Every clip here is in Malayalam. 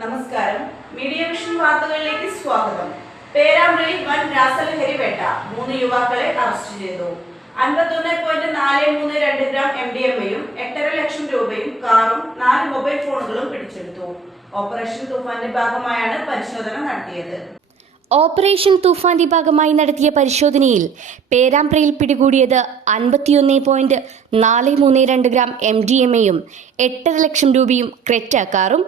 നമസ്കാരം. മീഡിയ വിഷൻ വാർത്തകളിലേക്ക് സ്വാഗതം. പേരാമ്പ്രയിൽ വൻ രാസലഹരി വേട്ട, 3 യുവാക്കളെ അറസ്റ്റ് ചെയ്തു. 51.432 ഗ്രാം MDMA-യും 8.5 ലക്ഷം രൂപയും കാറും 4 മൊബൈൽ ഫോണുകളും പിടിച്ചെടുത്തു. ഓപ്പറേഷൻ തൂഫാന്റെ ഭാഗമായാണ് പരിശോധന നടത്തിയത്. ഓപ്പറേഷൻ തൂഫാന്റെ ഭാഗമായി നടത്തിയ പരിശോധനയിൽ പേരാമ്പ്രയിൽ പിടികൂടിയത് 51.432 ഗ്രാം MDMA-യും 8.5 ലക്ഷം രൂപയും ക്രെറ്റ കാറും.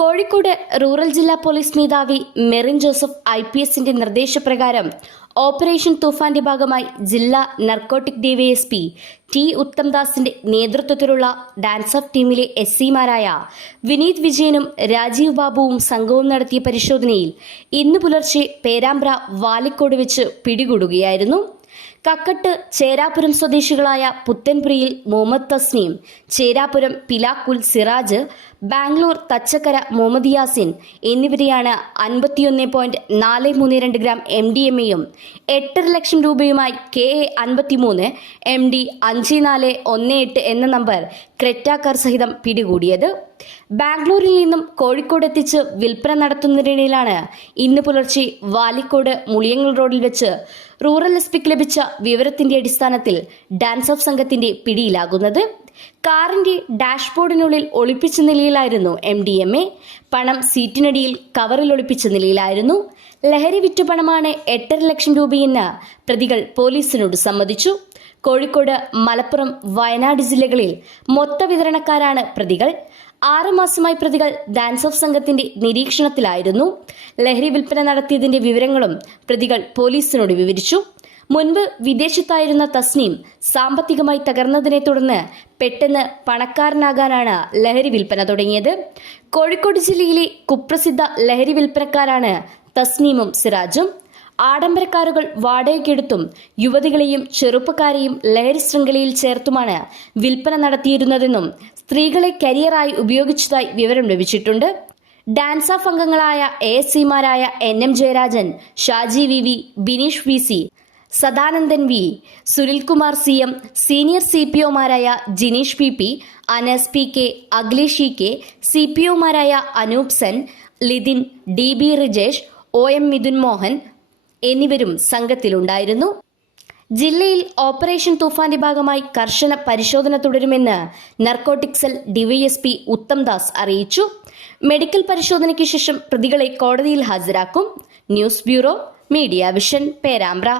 കോഴിക്കോട് റൂറൽ ജില്ലാ പോലീസ് മേധാവി മെറിൻ ജോസഫ് IPS നിർദ്ദേശപ്രകാരം ഓപ്പറേഷൻ തൂഫാന്റെ ഭാഗമായി ജില്ലാ നർക്കോട്ടിക് DYSP T. ഉത്തംദാസിന്റെ നേതൃത്വത്തിലുള്ള ഡാൻസ് ഓഫ് ടീമിലെ SC-മാരായ വിനീത് വിജയനും രാജീവ് ബാബുവും സംഘവും നടത്തിയ പരിശോധനയിൽ ഇന്ന് പുലർച്ചെ പേരാമ്പ്ര വാലിക്കോട് വെച്ച് പിടികൂടുകയായിരുന്നു. കക്കട്ട് ചേരാപുരം സ്വദേശികളായ പുത്തൻപുരയിൽ മുഹമ്മദ് തസ്നീം, ചേരാപുരം പിലാക്കുൽ സിറാജ്, ബാംഗ്ലൂർ തച്ചക്കര മുഹമ്മദ് യാസിൻ എന്നിവരെയാണ് 51.432 ഗ്രാം MDMA-യും 8.5 ലക്ഷം രൂപയുമായി KA 53 MD 5418 എന്ന നമ്പർ ക്രെറ്റ കാർ സഹിതം പിടികൂടിയത്. ബാംഗ്ലൂരിൽ നിന്നും കോഴിക്കോട് എത്തിച്ച് വിൽപ്പന നടത്തുന്നതിനിടയിലാണ് ഇന്ന് പുലർച്ചെ വാലിക്കോട് മുളിയങ്ങൽ റോഡിൽ വെച്ച് റൂറൽ SPക്ക് ലഭിച്ച വിവരത്തിന്റെ അടിസ്ഥാനത്തിൽ ഡാൻസ് ഓഫ് സംഘത്തിന്റെ പിടിയിലാകുന്നത്. കാറിന്റെ ഡാഷ്ബോർഡിനുള്ളിൽ ഒളിപ്പിച്ച നിലയിലായിരുന്നു MDMA. പണം സീറ്റിനടിയിൽ കവറിൽ ഒളിപ്പിച്ച നിലയിലായിരുന്നു. ലഹരി വിറ്റുപണമാണ് 8.5 ലക്ഷം രൂപയെന്ന് പ്രതികൾ പോലീസിനോട് സമ്മതിച്ചു. കോഴിക്കോട്, മലപ്പുറം, വയനാട് ജില്ലകളിൽ മൊത്ത വിതരണക്കാരാണ് പ്രതികൾ. 6 മാസമായി പ്രതികൾ ഡാൻസ് ഓഫ് സംഘത്തിന്റെ നിരീക്ഷണത്തിലായിരുന്നു. ലഹരി വിൽപ്പന നടത്തിയതിന്റെ വിവരങ്ങളും പ്രതികൾ പോലീസിനോട് വിവരിച്ചു. മുൻപ് വിദേശത്തായിരുന്ന തസ്നീം സാമ്പത്തികമായി തകർന്നതിനെ തുടർന്ന് പെട്ടെന്ന് പണക്കാരനാകാനാണ് ലഹരി വിൽപ്പന തുടങ്ങിയത്. കോഴിക്കോട് ജില്ലയിലെ കുപ്രസിദ്ധ ലഹരി വിൽപ്പനക്കാരാണ് തസ്നീമും സിറാജും. ആഡംബരക്കാരുകൾ വാടകയ്ക്കെടുത്തും യുവതികളെയും ചെറുപ്പക്കാരെയും ലഹരി ശൃംഖലയിൽ ചേർത്തുമാണ് വിൽപ്പന നടത്തിയിരുന്നതെന്നും സ്ത്രീകളെ കരിയറായി ഉപയോഗിച്ചതായി വിവരം ലഭിച്ചിട്ടുണ്ട്. ഡാൻസ് ഓഫ് അംഗങ്ങളായ ASC-മാരായ NM Jayarajan, Shaji VV, Bineesh VC, Sadanandan V, Sunilkumar CM, senior CPO-മാരായ Jineesh PP, Anas PK, Akhilesh EK, CPO-മാരായ അനൂപ് സെൻ, ലിതിൻ, DB റിജേഷ്, OM മിഥുൻ മോഹൻ എന്നിവരും സംഘത്തിലുണ്ടായിരുന്നു. ജില്ലയിൽ ഓപ്പറേഷൻ തൂഫാന്റെ ഭാഗമായി കർശന പരിശോധന തുടരുമെന്ന് നർക്കോട്ടിക് സെൽ DYSP ഉത്തംദാസ് അറിയിച്ചു. മെഡിക്കൽ പരിശോധനയ്ക്ക് ശേഷം പ്രതികളെ കോടതിയിൽ ഹാജരാക്കും. News bureau, media vision, Perambra.